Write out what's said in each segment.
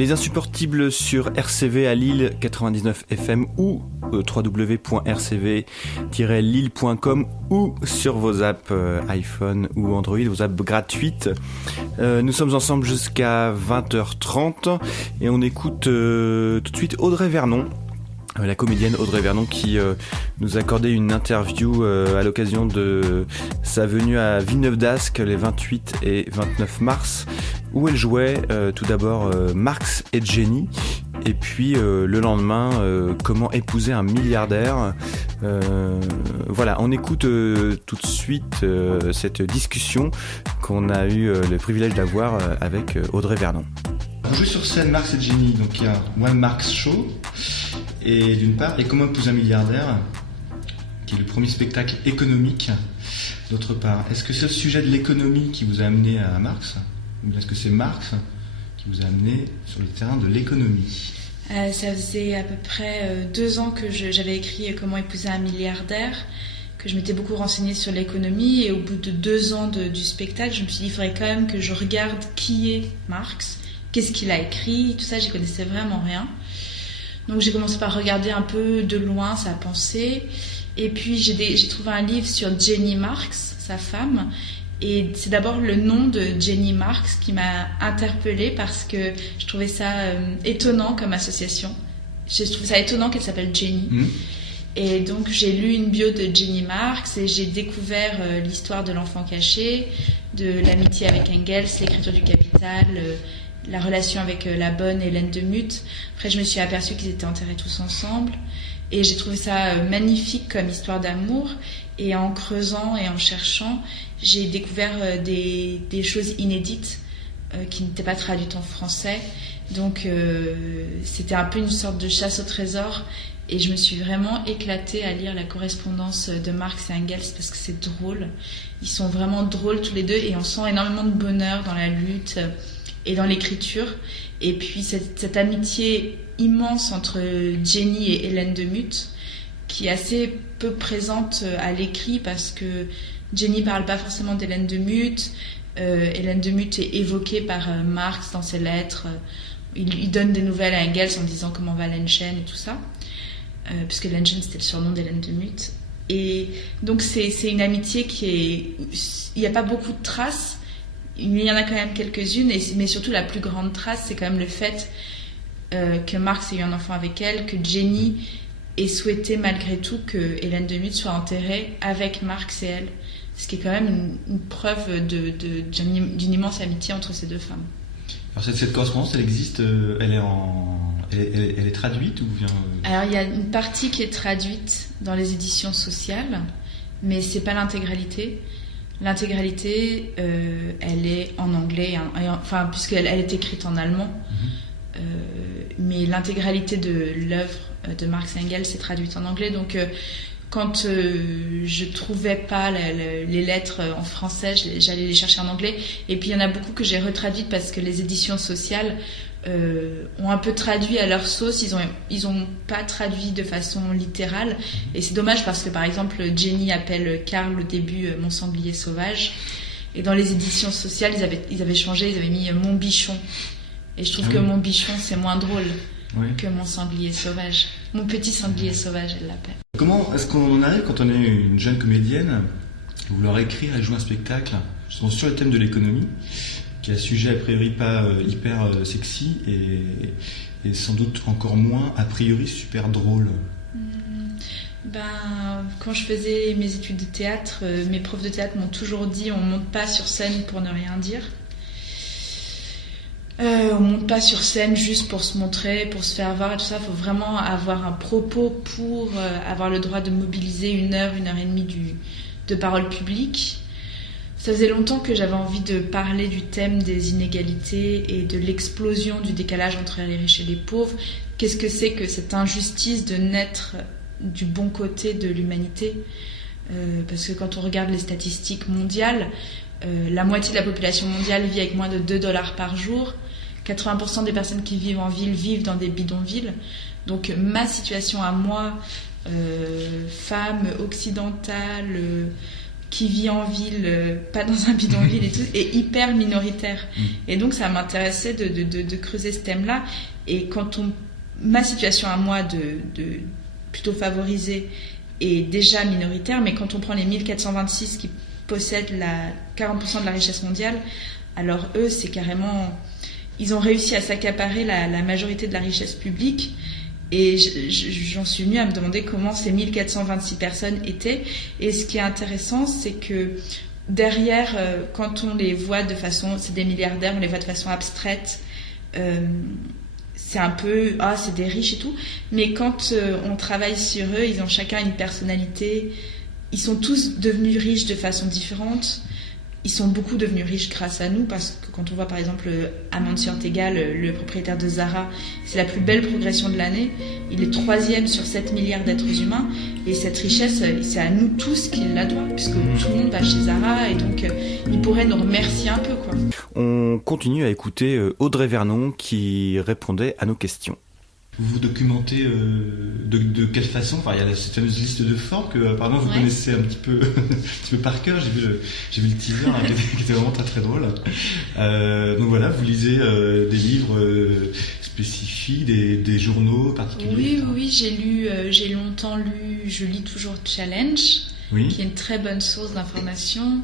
Les Insupportibles sur RCV à Lille 99 FM ou www.rcv-lille.com ou sur vos apps iPhone ou Android, vos apps gratuites. Nous sommes ensemble jusqu'à 20h30 et on écoute tout de suite Audrey Vernon. La comédienne Audrey Vernon qui nous a accordé une interview à l'occasion de sa venue à Villeneuve d'Ascq les 28 et 29 mars où elle jouait tout d'abord Marx et Jenny et puis le lendemain comment épouser un milliardaire. Voilà, on écoute tout de suite cette discussion qu'on a eu le privilège d'avoir avec Audrey Vernon. On joue sur scène Marx et Jenny, donc il y a One Marx Show et d'une part, et Comment épouser un milliardaire, qui est le premier spectacle économique d'autre part. Est-ce que c'est le sujet de l'économie qui vous a amené à Marx, ou est-ce que c'est Marx qui vous a amené sur le terrain de l'économie? Ça faisait à peu près 2 ans que j'avais écrit Comment épouser un milliardaire, que je m'étais beaucoup renseignée sur l'économie, et au bout de 2 ans du spectacle, je me suis dit il faudrait quand même que je regarde qui est Marx, qu'est-ce qu'il a écrit, tout ça, j'y connaissais vraiment rien. Donc j'ai commencé par regarder un peu de loin sa pensée, et puis j'ai trouvé un livre sur Jenny Marx, sa femme, et c'est d'abord le nom de Jenny Marx qui m'a interpellée parce que je trouvais ça étonnant comme association. Je trouvais ça étonnant qu'elle s'appelle Jenny. Et donc j'ai lu une bio de Jenny Marx et j'ai découvert l'histoire de l'enfant caché, de l'amitié avec Engels, l'écriture du Capital, la relation avec la bonne Hélène de Muth. Après, je me suis aperçue qu'ils étaient enterrés tous ensemble. Et j'ai trouvé ça magnifique comme histoire d'amour. Et en creusant et en cherchant, j'ai découvert des choses inédites qui n'étaient pas traduites en français. Donc, c'était un peu une sorte de chasse au trésor. Et je me suis vraiment éclatée à lire la correspondance de Marx et Engels parce que c'est drôle. Ils sont vraiment drôles tous les deux et on sent énormément de bonheur dans la lutte et dans l'écriture. Et puis cette amitié immense entre Jenny et Hélène de Muth, qui est assez peu présente à l'écrit parce que Jenny parle pas forcément d'Hélène de Muth. Hélène de Muth est évoquée par Marx dans ses lettres. Il donne des nouvelles à Engels en disant comment va Lenchen et tout ça, puisque Lenchen c'était le surnom d'Hélène de Muth. Et donc c'est une amitié il n'y a pas beaucoup de traces. Il y en a quand même quelques-unes, mais surtout la plus grande trace, c'est quand même le fait que Marx ait eu un enfant avec elle, que Jenny ait souhaité malgré tout que Hélène de Muth soit enterrée avec Marx et elle. Ce qui est quand même une preuve d'une immense amitié entre ces deux femmes. Alors cette correspondance, elle existe, elle est traduite ou bien Alors il y a une partie qui est traduite dans les éditions sociales, mais c'est pas l'intégralité. L'intégralité, elle est en anglais, enfin puisqu'elle est écrite en allemand, mais l'intégralité de l'œuvre de Marx et Engels est traduite en anglais. Donc quand je trouvais pas les lettres en français, j'allais les chercher en anglais. Et puis il y en a beaucoup que j'ai retraduites parce que les éditions sociales ont un peu traduit à leur sauce. Ils ont pas traduit de façon littérale. Et c'est dommage parce que par exemple Jenny appelle Karl au début mon sanglier sauvage. Et dans les éditions sociales, ils avaient changé, ils avaient mis mon bichon. Et je trouve que mon bichon c'est moins drôle que mon sanglier sauvage. Mon petit sanglier sauvage, elle l'appelle. Comment est-ce qu'on en arrive quand on est une jeune comédienne, vouloir écrire et jouer un spectacle justement sur le thème de l'économie, qui est un sujet a priori pas hyper sexy et sans doute encore moins a priori super drôle? Quand je faisais mes études de théâtre, mes profs de théâtre m'ont toujours dit on monte pas sur scène pour ne rien dire. On monte pas sur scène juste pour se montrer, pour se faire voir et tout ça. Il faut vraiment avoir un propos pour avoir le droit de mobiliser 1 heure, 1 heure et demie de parole publique. Ça faisait longtemps que j'avais envie de parler du thème des inégalités et de l'explosion du décalage entre les riches et les pauvres. Qu'est-ce que c'est que cette injustice de naître du bon côté de l'humanité ? Parce que quand on regarde les statistiques mondiales, la moitié de la population mondiale vit avec moins de $2 par jour. 80% des personnes qui vivent en ville vivent dans des bidonvilles. Donc ma situation à moi, femme occidentale, qui vit en ville, pas dans un bidonville et tout, est hyper minoritaire. Et donc ça m'intéressait de creuser ce thème-là. Et ma situation à moi de plutôt favorisée est déjà minoritaire, mais quand on prend les 1426 qui possèdent 40% de la richesse mondiale, alors eux, c'est carrément... Ils ont réussi à s'accaparer la majorité de la richesse publique. Et j'en suis venue à me demander comment ces 1426 personnes étaient. Et ce qui est intéressant, c'est que derrière, quand on les voit de façon... C'est des milliardaires, on les voit de façon abstraite. C'est un peu... c'est des riches et tout. Mais quand on travaille sur eux, ils ont chacun une personnalité. Ils sont tous devenus riches de façon différente. Ils sont beaucoup devenus riches grâce à nous, parce que quand on voit par exemple Amancio Ortega, le propriétaire de Zara, c'est la plus belle progression de l'année. Il est 3e sur 7 milliards d'êtres humains, et cette richesse, c'est à nous tous qu'il la doit, puisque tout le monde va chez Zara, et donc il pourrait nous remercier un peu, quoi. On continue à écouter Audrey Vernon qui répondait à nos questions. Vous vous documentez de quelle façon? Enfin, il y a cette fameuse liste de forts que apparemment vous connaissez un petit peu par cœur. J'ai vu le teaser là, qui était vraiment très très drôle. Donc voilà, vous lisez des livres spécifiques, des journaux particuliers. Oui, j'ai longtemps lu. Je lis toujours Challenge, qui est une très bonne source d'information,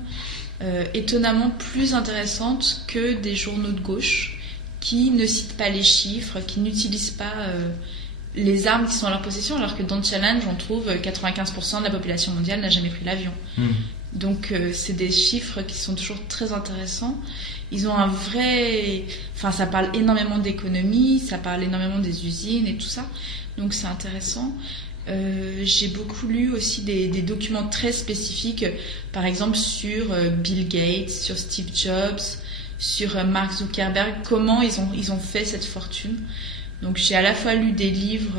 étonnamment plus intéressante que des journaux de gauche, qui ne citent pas les chiffres, qui n'utilisent pas les armes qui sont en leur possession, alors que dans Challenge, on trouve 95% de la population mondiale n'a jamais pris l'avion. Donc c'est des chiffres qui sont toujours très intéressants. Ils ont un vrai... Enfin, ça parle énormément d'économie, ça parle énormément des usines et tout ça. Donc c'est intéressant. J'ai beaucoup lu aussi des documents très spécifiques, par exemple sur Bill Gates, sur Steve Jobs, sur Mark Zuckerberg, comment ils ont fait cette fortune. Donc j'ai à la fois lu des livres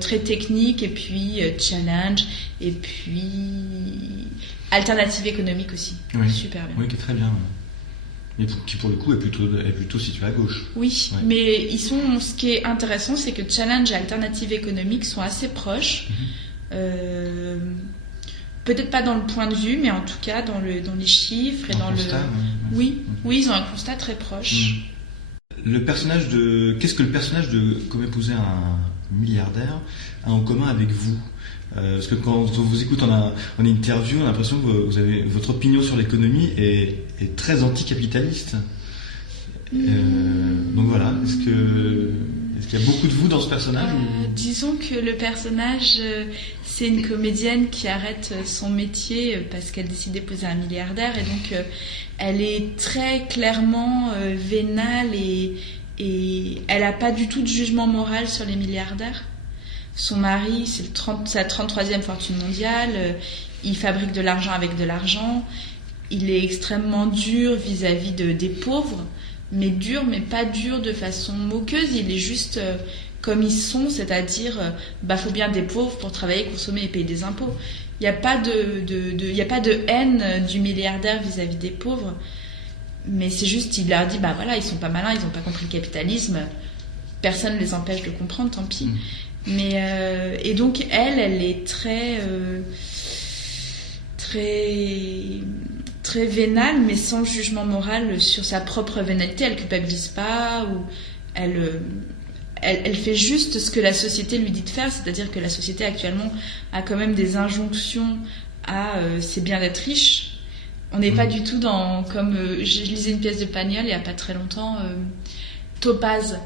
très techniques, et puis Challenge, et puis Alternative économique aussi. Super bien. Oui, qui est très bien. Mais qui pour le coup est plutôt situé à gauche. Oui, mais ce qui est intéressant, c'est que Challenge et Alternative économique sont assez proches. Peut-être pas dans le point de vue, mais en tout cas dans les chiffres et dans constat, le... Oui, ils ont un constat très proche. Qu'est-ce que le personnage de Comment épouser un milliardaire a en commun avec vous? Parce que quand on vous écoute en interview, on a l'impression que votre opinion sur l'économie est très anticapitaliste. Donc voilà, est-ce qu'il y a beaucoup de vous dans ce personnage Disons que le personnage, c'est une comédienne qui arrête son métier parce qu'elle décide d'épouser un milliardaire, et donc elle est très clairement vénale, et elle n'a pas du tout de jugement moral sur les milliardaires. Son mari, c'est sa 33e fortune mondiale, il fabrique de l'argent avec de l'argent, il est extrêmement dur vis-à-vis des pauvres, mais pas dur de façon moqueuse. Il est juste comme ils sont, c'est-à-dire faut bien des pauvres pour travailler, consommer et payer des impôts. Il n'y a pas de haine du milliardaire vis-à-vis des pauvres, mais c'est juste, il leur dit ils sont pas malins, ils n'ont pas compris le capitalisme, personne ne les empêche de comprendre, tant pis. Mais et donc elle est très très vénale, mais sans jugement moral sur sa propre vénalité. Elle culpabilise pas, ou elle fait juste ce que la société lui dit de faire, c'est-à-dire que la société actuellement a quand même des injonctions à c'est bien d'être riche. On n'est pas du tout comme je lisais une pièce de Pagnol il y a pas très longtemps, Topaz,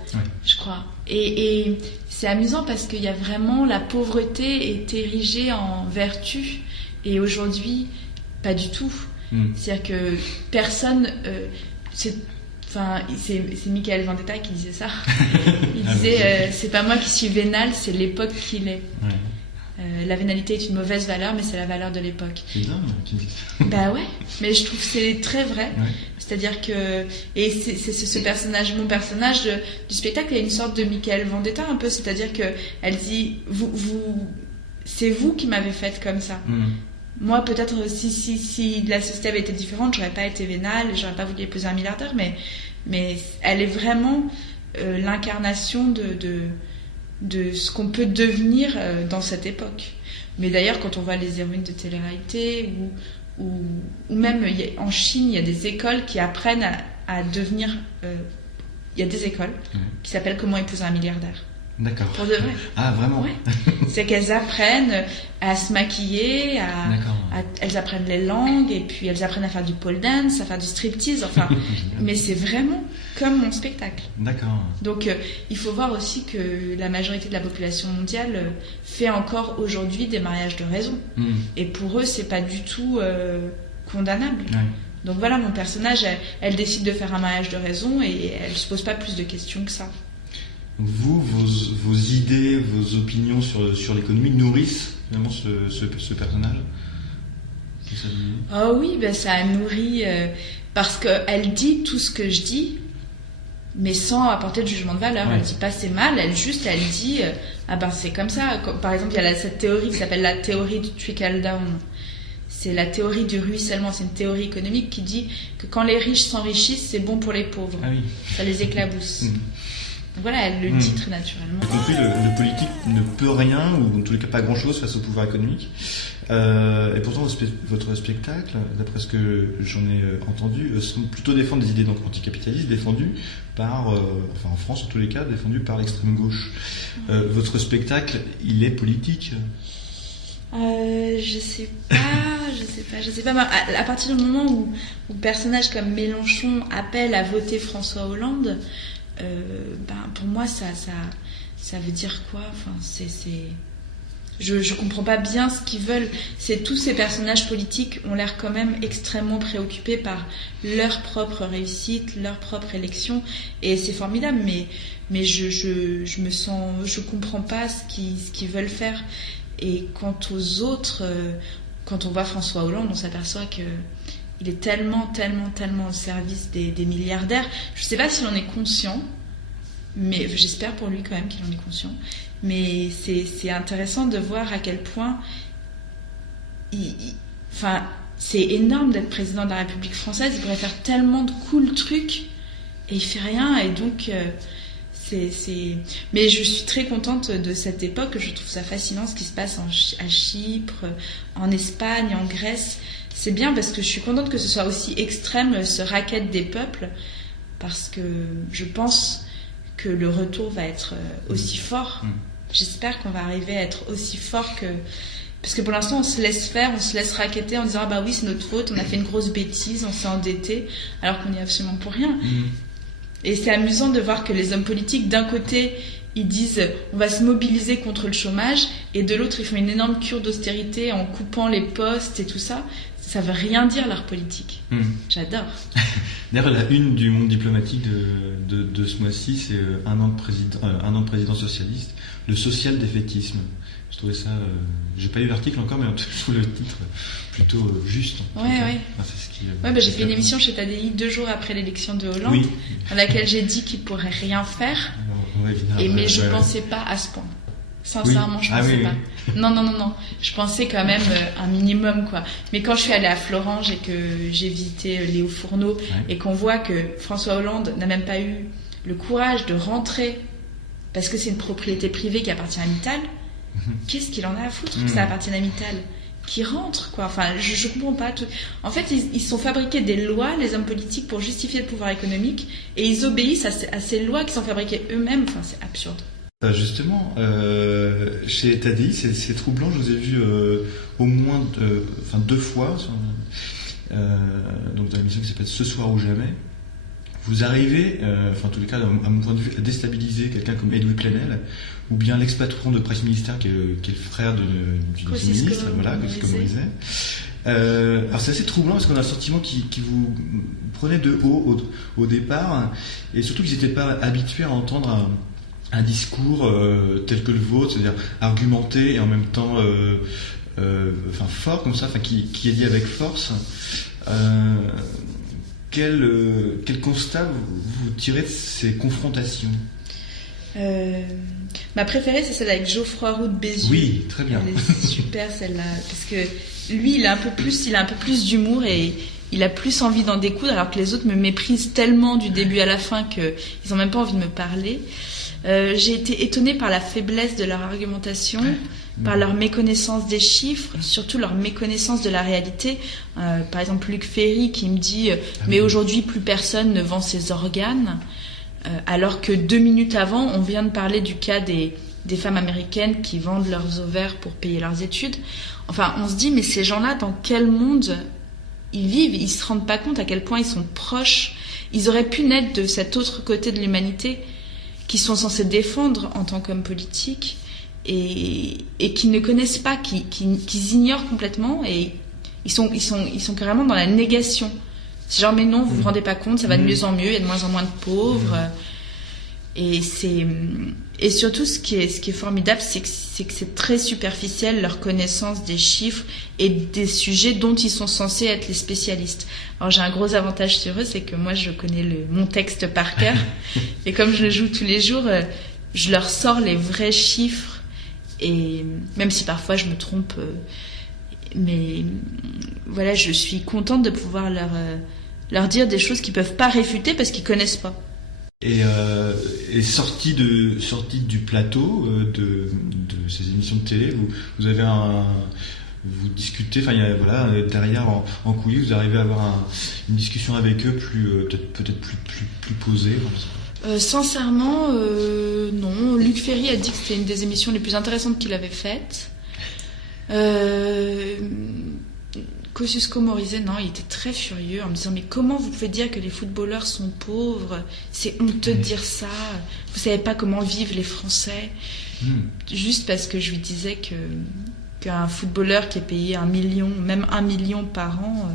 je crois. Et c'est amusant parce qu'il y a vraiment, la pauvreté est érigée en vertu, et aujourd'hui pas du tout. C'est-à-dire que personne, c'est Michael Vendetta qui disait ça. Il disait c'est pas moi qui suis vénal, c'est l'époque qui l'est. La vénalité est une mauvaise valeur, mais c'est la valeur de l'époque. C'est dingue, tu dis ça. Mais je trouve que c'est très vrai. C'est-à-dire que, et c'est ce personnage, mon personnage du spectacle, il y a une sorte de Michael Vendetta un peu, c'est-à-dire que elle dit c'est vous qui m'avez faite comme ça. Moi, peut-être, si la société avait été différente, j'aurais pas été vénale, j'aurais pas voulu épouser un milliardaire, mais elle est vraiment l'incarnation de ce qu'on peut devenir dans cette époque. Mais d'ailleurs, quand on voit les héroïnes de télé-réalité ou même en Chine, il y a des écoles qui apprennent à devenir... il y a des écoles qui s'appellent Comment épouser un milliardaire. D'accord. Pour de vrai. Ah, vraiment? Ouais. C'est qu'elles apprennent à se maquiller, elles apprennent les langues, et puis elles apprennent à faire du pole dance, à faire du striptease, enfin. Mais c'est vraiment comme mon spectacle. D'accord. Donc, il faut voir aussi que la majorité de la population mondiale fait encore aujourd'hui des mariages de raison. Et pour eux, c'est pas du tout condamnable. Ouais. Donc voilà, mon personnage, elle décide de faire un mariage de raison et elle se pose pas plus de questions que ça. Vous, vos idées, vos opinions sur l'économie nourrissent finalement ce personnage? Ah oui, ben ça a nourri parce qu'elle dit tout ce que je dis, mais sans apporter de jugement de valeur. Ouais. Elle dit pas c'est mal, elle dit ah ben c'est comme ça. Par exemple, il y a cette théorie qui s'appelle la théorie du trickle down. C'est la théorie du ruissellement, c'est une théorie économique qui dit que quand les riches s'enrichissent, c'est bon pour les pauvres. Ah oui. Ça les éclabousse. Donc voilà, elle le dit très naturellement. J'ai compris, le politique ne peut rien, ou en tous les cas pas grand-chose face au pouvoir économique. Et pourtant, votre spectacle, d'après ce que j'en ai entendu, semble plutôt défendre des idées donc anticapitalistes, défendues par, enfin en France en tous les cas, défendues par l'extrême gauche. Votre spectacle, il est politique? Je sais pas. À partir du moment où personnages comme Mélenchon appellent à voter François Hollande, pour moi ça veut dire quoi? Enfin, je comprends pas bien ce qu'ils veulent. Tous ces personnages politiques ont l'air quand même extrêmement préoccupés par leur propre réussite, leur propre élection, et c'est formidable. Mais je comprends pas ce qu'ils veulent faire. Et quant aux autres, quand on voit François Hollande, on s'aperçoit que il est tellement au service des milliardaires. Je sais pas s'il en est conscient, mais j'espère pour lui quand même qu'il en est conscient. Mais c'est intéressant de voir à quel point enfin, c'est énorme d'être président de la République française. Il pourrait faire tellement de cool trucs et il fait rien. Et donc mais je suis très contente de cette époque. Je trouve ça fascinant ce qui se passe à Chypre, en Espagne, en Grèce. C'est bien parce que je suis contente que ce soit aussi extrême, ce racket des peuples, parce que je pense que le retour va être aussi fort. J'espère qu'on va arriver à être aussi fort que... Parce que pour l'instant, on se laisse faire, on se laisse racketter en disant « Ah bah oui, c'est notre faute, on a fait une grosse bêtise, on s'est endetté, alors qu'on n'y est absolument pour rien. Et c'est amusant de voir que les hommes politiques, d'un côté, ils disent on va se mobiliser contre le chômage, et de l'autre, ils font une énorme cure d'austérité en coupant les postes et tout ça. Ça veut rien dire, leur politique. J'adore. D'ailleurs, la une du Monde diplomatique de ce mois-ci, c'est un an de président socialiste, le social-défaitisme. Je trouvais ça... j'ai pas lu l'article encore, mais je trouve le titre plutôt juste. Ouais. Enfin, c'est ce qui, j'ai fait une émission chez TADI 2 jours après l'élection de Hollande, dans laquelle j'ai dit qu'il pourrait rien faire. Mais je pensais pas à ce point. Sincèrement, je pensais pas. Non. Je pensais quand même un minimum, quoi. Mais quand je suis allée à Florange et que j'ai visité Léo Fourneau, et qu'on voit que François Hollande n'a même pas eu le courage de rentrer parce que c'est une propriété privée qui appartient à Mittal, qu'est-ce qu'il en a à foutre que ça appartienne à Mittal? Qui rentre, quoi. Enfin, je comprends pas tout. En fait, ils sont fabriqués des lois, les hommes politiques, pour justifier le pouvoir économique, et ils obéissent à ces lois qui sont fabriquées eux-mêmes. Enfin, c'est absurde. Justement, chez TADI, c'est troublant. Je vous ai vu au moins 2 fois, donc dans l'émission qui s'appelle Ce soir ou jamais. Vous arrivez, en tous les cas, à mon point de vue, à déstabiliser quelqu'un comme Edoui Plenel, ou bien l'ex-patron de Presse Ministère, qui est le frère du ministre, Kosciusko Morizet. Alors c'est assez troublant parce qu'on a un sentiment qui vous prenait de haut au départ, et surtout qu'ils n'étaient pas habitués à entendre un discours tel que le vôtre, c'est-à-dire argumenté et en même temps fort comme ça, qui est dit avec force. Quel constat vous tirez de ces confrontations? Ma préférée, c'est celle avec Geoffroy Roux de Bézieux. Oui, très bien. Elle est super, celle-là, parce que lui, il a un peu plus d'humour et il a plus envie d'en découdre, alors que les autres me méprisent tellement du début à la fin qu'ils n'ont même pas envie de me parler. J'ai été étonnée par la faiblesse de leur argumentation. par leur méconnaissance des chiffres, surtout leur méconnaissance de la réalité. Par exemple, Luc Ferry qui me dit mais aujourd'hui plus personne ne vend ses organes, alors que 2 minutes avant on vient de parler du cas des femmes américaines qui vendent leurs ovaires pour payer leurs études. Enfin, on se dit mais ces gens-là, dans quel monde ils vivent? Ils se rendent pas compte à quel point ils sont proches. Ils auraient pu naître de cet autre côté de l'humanité qu'ils sont censés défendre en tant qu'hommes politiques et qui ne connaissent pas, qu'ils ignorent complètement, et ils sont carrément dans la négation. C'est genre mais non, vous vous rendez pas compte, ça va de mieux en mieux, il y a de moins en moins de pauvres. Et surtout ce qui est formidable, c'est que c'est très superficiel leur connaissance des chiffres et des sujets dont ils sont censés être les spécialistes. Alors j'ai un gros avantage sur eux, c'est que moi je connais mon texte par cœur et comme je le joue tous les jours, je leur sors les vrais chiffres, et même si parfois je me trompe, mais voilà, je suis contente de pouvoir leur dire des choses qu'ils peuvent pas réfuter parce qu'ils connaissent pas. Et sorti du plateau de ces émissions de télé, vous avez vous discutez, enfin voilà, derrière en coulisses, vous arrivez à avoir une discussion avec eux peut-être plus posée. Sincèrement, non. Luc Ferry a dit que c'était une des émissions les plus intéressantes qu'il avait faites. Kosciusko-Morizet, non, il était très furieux en me disant mais comment vous pouvez dire que les footballeurs sont pauvres, c'est honteux de dire ça, vous savez pas comment vivent les Français. Juste parce que je lui disais qu'un footballeur qui est payé 1 million, même 1 million par an,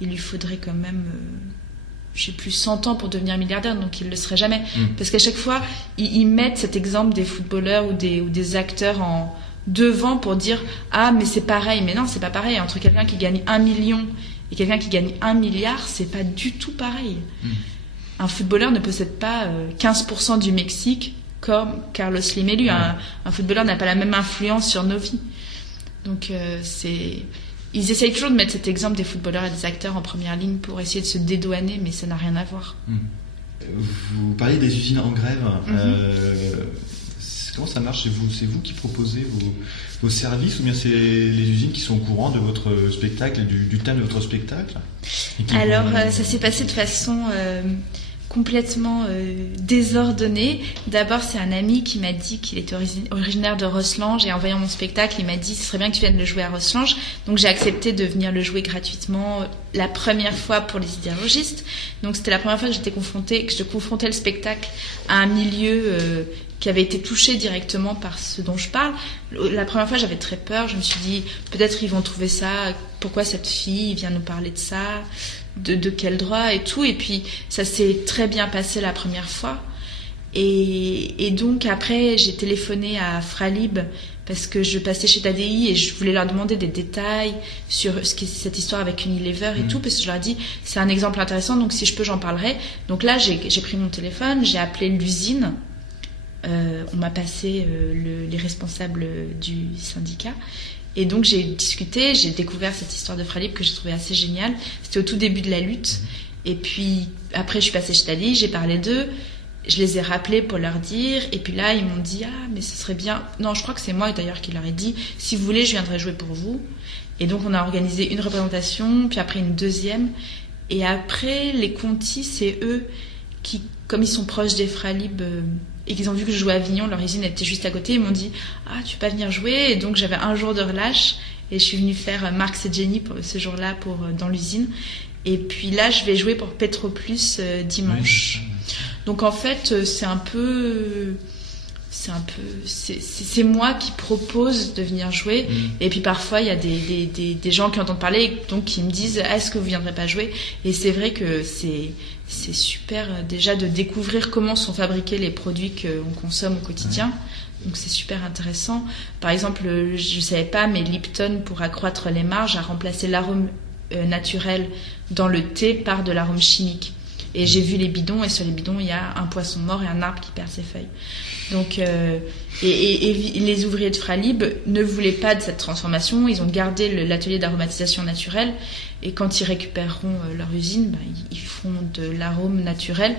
il lui faudrait quand même je sais plus 100 ans pour devenir milliardaire, donc il le serait jamais. Parce qu'à chaque fois ils mettent cet exemple des footballeurs ou des acteurs devant pour dire ah mais c'est pareil, mais non, c'est pas pareil. Entre quelqu'un qui gagne 1 million et quelqu'un qui gagne 1 milliard, c'est pas du tout pareil. Un footballeur ne possède pas 15% du Mexique comme Carlos Slim élu. Un footballeur n'a pas la même influence sur nos vies. Donc ils essayent toujours de mettre cet exemple des footballeurs et des acteurs en première ligne pour essayer de se dédouaner, mais ça n'a rien à voir. Vous parlez des usines en grève. Comment ça marche? C'est vous qui proposez vos services, ou bien c'est les usines qui sont au courant de votre spectacle et du thème de votre spectacle? Alors, ça s'est passé de façon complètement désordonnée. D'abord, c'est un ami qui m'a dit qu'il était originaire de Rosselange, et en voyant mon spectacle, il m'a dit « ce serait bien que tu viennes le jouer à Rosselange ». Donc j'ai accepté de venir le jouer gratuitement la première fois pour les sidérurgistes. Donc c'était la première fois que je confrontais le spectacle à un milieu qui avait été touché directement par ce dont je parle. La première fois, j'avais très peur. Je me suis dit, peut-être ils vont trouver ça, pourquoi cette fille vient nous parler de ça, de quel droit et tout. Et puis, ça s'est très bien passé la première fois. Et donc, après, j'ai téléphoné à Fralib parce que je passais chez Tadi et je voulais leur demander des détails sur cette histoire avec Unilever et tout, parce que je leur ai dit, c'est un exemple intéressant, donc si je peux, j'en parlerai. Donc là, j'ai pris mon téléphone, j'ai appelé l'usine. On m'a passé les responsables du syndicat, et donc j'ai discuté, j'ai découvert cette histoire de Fralib que j'ai trouvé assez géniale. C'était au tout début de la lutte, et puis après je suis passée chez Tali, j'ai parlé d'eux, je les ai rappelés pour leur dire, et puis là ils m'ont dit ah mais ce serait bien, non je crois que c'est moi d'ailleurs qui leur ai dit, si vous voulez je viendrai jouer pour vous. Et donc on a organisé une représentation, puis après une deuxième, et après les Conti, c'est eux qui, comme ils sont proches des Fralib et qu'ils ont vu que je jouais à Avignon, leur usine était juste à côté, ils m'ont dit « Ah, tu peux pas venir jouer ?» Et donc j'avais un jour de relâche, et je suis venue faire Marx et Jenny ce jour-là dans l'usine. Et puis là, je vais jouer pour Petroplus dimanche. Donc en fait, c'est c'est moi qui propose de venir jouer. Et puis parfois il y a des gens qui entendent parler, donc qui me disent ah, est-ce que vous viendrez pas jouer? Et c'est vrai que c'est super déjà de découvrir comment sont fabriqués les produits qu'on consomme au quotidien. Donc c'est super intéressant. Par exemple, je savais pas, mais Lipton, pour accroître les marges, a remplacé l'arôme naturel dans le thé par de l'arôme chimique. Et j'ai vu les bidons, et sur les bidons il y a un poisson mort et un arbre qui perd ses feuilles. Donc et les ouvriers de Fralib ne voulaient pas de cette transformation. Ils ont gardé l'atelier d'aromatisation naturelle, et quand ils récupéreront leur usine, ils feront de l'arôme naturel.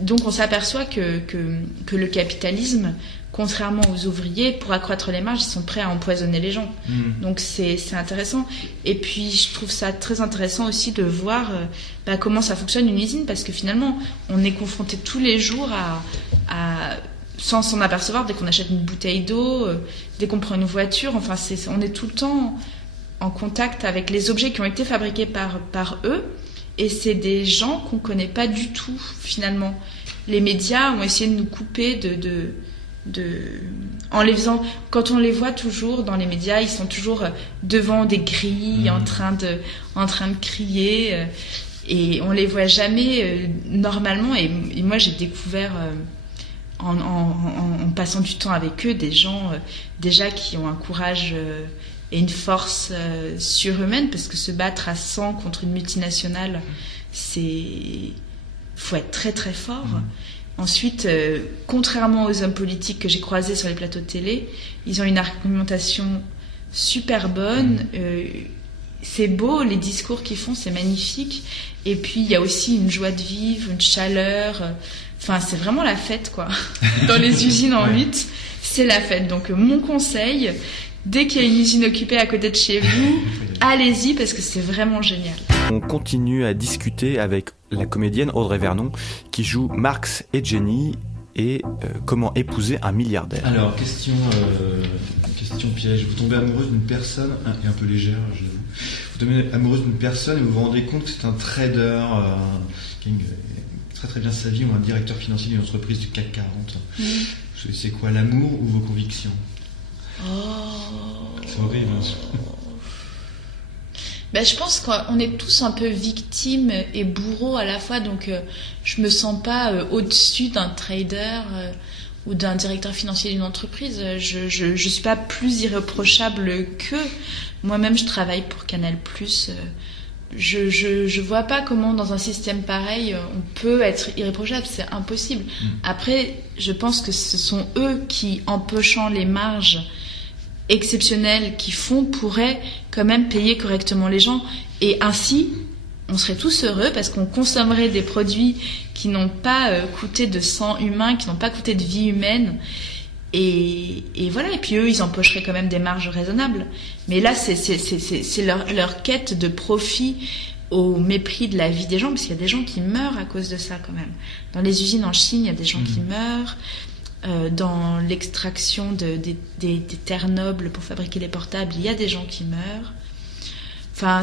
Donc on s'aperçoit que le capitalisme, contrairement aux ouvriers, pour accroître les marges, ils sont prêts à empoisonner les gens. Donc c'est intéressant. Et puis je trouve ça très intéressant aussi de voir comment ça fonctionne une usine, parce que finalement on est confronté tous les jours à sans s'en apercevoir, dès qu'on achète une bouteille d'eau, dès qu'on prend une voiture, enfin on est tout le temps en contact avec les objets qui ont été fabriqués par eux, et c'est des gens qu'on connaît pas du tout finalement. Les médias ont essayé de nous couper en les faisant, quand on les voit toujours dans les médias, ils sont toujours devant des grilles en train de crier, et on les voit jamais normalement. Et moi j'ai découvert en passant du temps avec eux des gens déjà qui ont un courage et une force surhumaine, parce que se battre à 100 contre une multinationale, faut être très très fort. Ensuite, contrairement aux hommes politiques que j'ai croisés sur les plateaux de télé, ils ont une argumentation super bonne. C'est beau, les discours qu'ils font, c'est magnifique. Et puis il y a aussi une joie de vivre, une chaleur. Enfin, c'est vraiment la fête, quoi. Dans les usines en lutte, c'est la fête. Donc mon conseil, dès qu'il y a une usine occupée à côté de chez vous, allez-y, parce que c'est vraiment génial. On continue à discuter avec la comédienne Audrey Vernon, qui joue Marx et Jenny, et comment épouser un milliardaire. Alors, question piège. Vous tombez amoureuse d'une personne, et un peu légère, j'avoue. Vous tombez amoureuse d'une personne et vous vous rendez compte que c'est un trader qui gagne très très bien sa vie, ou un directeur financier d'une entreprise du CAC 40. C'est quoi, l'amour ou vos convictions? C'est horrible. Je pense qu'on est tous un peu victimes et bourreaux à la fois, donc je me sens pas au-dessus d'un trader ou d'un directeur financier d'une entreprise. Je suis pas plus irréprochable qu'eux. Moi-même, je travaille pour Canal+. Je vois pas comment dans un système pareil on peut être irréprochable, c'est impossible. Après, je pense que ce sont eux qui, empochant les marges exceptionnelles qu'ils font, pourraient quand même payer correctement les gens, et ainsi on serait tous heureux parce qu'on consommerait des produits qui n'ont pas coûté de sang humain, qui n'ont pas coûté de vie humaine, et voilà. Et puis eux, ils empocheraient quand même des marges raisonnables. Mais là, c'est leur quête de profit au mépris de la vie des gens, parce qu'il y a des gens qui meurent à cause de ça quand même. Dans les usines en Chine, il y a des gens qui meurent. Dans l'extraction des terres nobles pour fabriquer les portables, il y a des gens qui meurent. Enfin,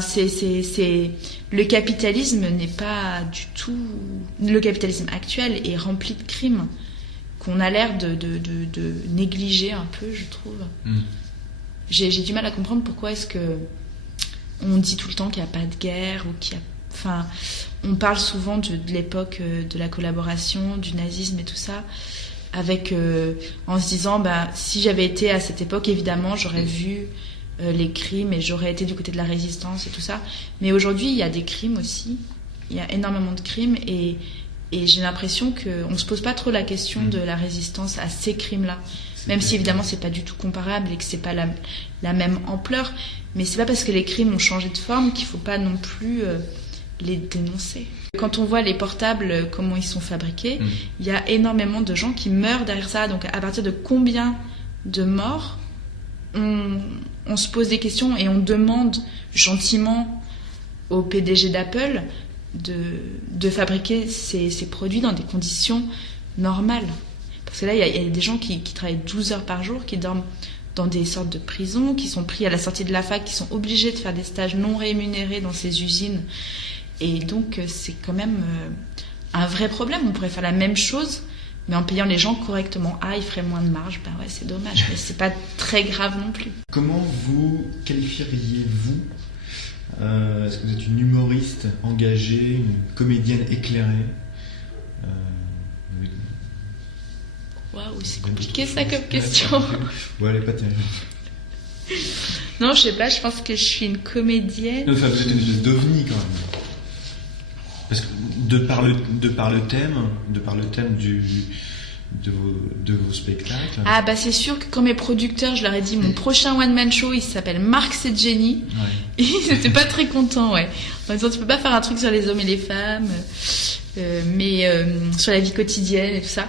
le capitalisme n'est pas du tout... Le capitalisme actuel est rempli de crimes qu'on a l'air de négliger un peu, je trouve. J'ai du mal à comprendre pourquoi est-ce que on dit tout le temps qu'il n'y a pas de guerre, ou qu'il y a... Enfin, on parle souvent de l'époque de la collaboration, du nazisme et tout ça, avec en se disant si j'avais été à cette époque, évidemment j'aurais vu les crimes et j'aurais été du côté de la résistance et tout ça. Mais aujourd'hui il y a des crimes aussi, il y a énormément de crimes, et j'ai l'impression qu'on se pose pas trop la question de la résistance à ces crimes-là, même si évidemment c'est pas du tout comparable et que c'est pas la même ampleur. Mais c'est pas parce que les crimes ont changé de forme qu'il faut pas non plus les dénoncer. Quand on voit les portables, comment ils sont fabriqués, il y a énormément de gens qui meurent derrière ça. Donc à partir de combien de morts on se pose des questions, et on demande gentiment au PDG d'Apple de fabriquer ces produits dans des conditions normales. Parce que là, il y a des gens qui travaillent 12 heures par jour, qui dorment dans des sortes de prisons, qui sont pris à la sortie de la fac, qui sont obligés de faire des stages non rémunérés dans ces usines. Et donc, c'est quand même un vrai problème. On pourrait faire la même chose, mais en payant les gens correctement. Ils feraient moins de marge. Ouais, c'est dommage, mais c'est pas très grave non plus. Comment vous qualifieriez-vous est-ce que vous êtes une humoriste engagée, une comédienne éclairée? Waouh, c'est compliqué ça comme question. Ouais, elle est pas terrible. Non, je sais pas, je pense que je suis une comédienne. Enfin, vous êtes une espèce d'ovni quand même. Parce que de par le thème de vos spectacles. C'est sûr que quand mes producteurs, je leur ai dit mon prochain one man show, il s'appelle Marx et Jenny. Ils n'étaient pas très contents, ouais. En disant, tu peux pas faire un truc sur les hommes et les femmes. mais sur la vie quotidienne et tout ça.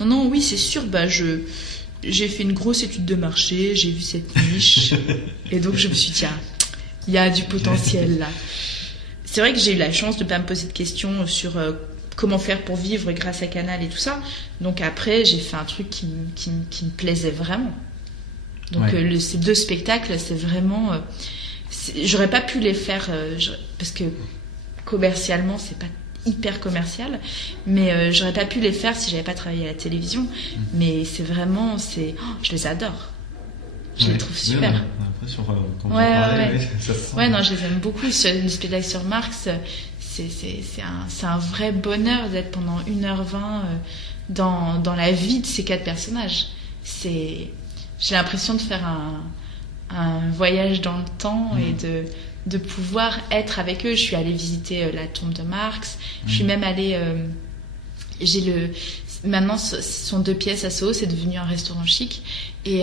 Non, oui, c'est sûr. J'ai fait une grosse étude de marché, j'ai vu cette niche, et donc je me suis dit, tiens, il y a du potentiel là. C'est vrai que j'ai eu la chance de ne pas me poser de questions sur comment faire pour vivre grâce à Canal et tout ça. Donc après, j'ai fait un truc qui me plaisait vraiment. Donc ces 2 spectacles, c'est vraiment... j'aurais pas pu les faire, parce que commercialement, c'est pas hyper commercial, mais j'aurais pas pu les faire si j'avais pas travaillé à la télévision. Mais c'est vraiment, je les adore. Je les trouve super. On a l'impression, quand vous parlez, ça sent. Ouais, non, je les aime beaucoup. Le spectacle sur Marx, c'est un vrai bonheur d'être pendant 1h20 dans la vie de ces 4 personnages. J'ai l'impression de faire un voyage dans le temps et de pouvoir être avec eux. Je suis allée visiter la tombe de Marx. Je suis même allée... Maintenant, ce sont 2 pièces à Soho, c'est devenu un restaurant chic. Et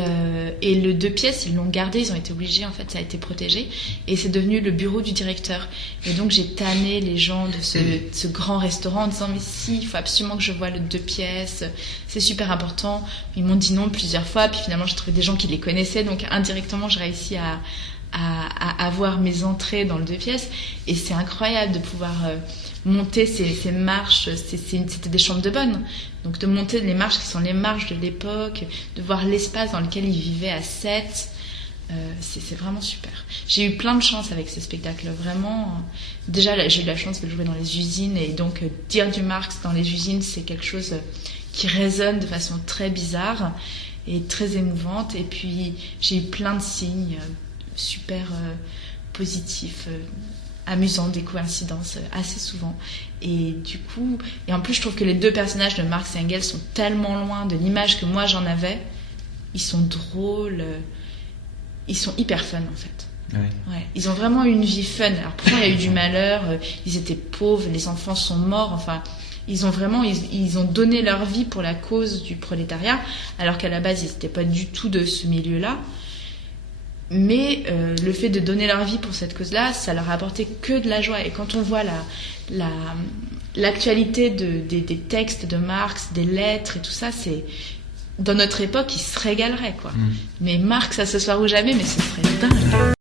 le 2 pièces, ils l'ont gardé, ils ont été obligés, en fait, ça a été protégé. Et c'est devenu le bureau du directeur. Et donc, j'ai tanné les gens de ce grand restaurant en disant, mais si, il faut absolument que je voie le 2 pièces, c'est super important. Ils m'ont dit non plusieurs fois, puis finalement, j'ai trouvé des gens qui les connaissaient. Donc, indirectement, j'ai réussi à avoir mes entrées dans le 2 pièces. Et c'est incroyable de pouvoir... monter ces marches, c'était des chambres de bonne, donc de monter les marches qui sont les marches de l'époque, de voir l'espace dans lequel ils vivaient à 7, c'est vraiment super. J'ai eu plein de chance avec ce spectacle, vraiment. Déjà, j'ai eu la chance de le jouer dans les usines, et donc dire du Marx dans les usines, c'est quelque chose qui résonne de façon très bizarre et très émouvante. Et puis j'ai eu plein de signes super positifs, amusant, des coïncidences assez souvent. Et du coup, et en plus je trouve que les 2 personnages de Marx et Engels sont tellement loin de l'image que moi j'en avais. Ils sont drôles, ils sont hyper fun en fait. Ouais. Ils ont vraiment une vie fun. Alors pourtant il y a eu du malheur, ils étaient pauvres, les enfants sont morts, enfin ils ont donné leur vie pour la cause du prolétariat, alors qu'à la base ils n'étaient pas du tout de ce milieu-là. Mais le fait de donner leur vie pour cette cause-là, ça leur a apporté que de la joie. Et quand on voit l'actualité des textes de Marx, des lettres et tout ça, c'est dans notre époque, ils se régaleraient, quoi. Mais Marx, ça se soir ou jamais, mais ce serait dingue.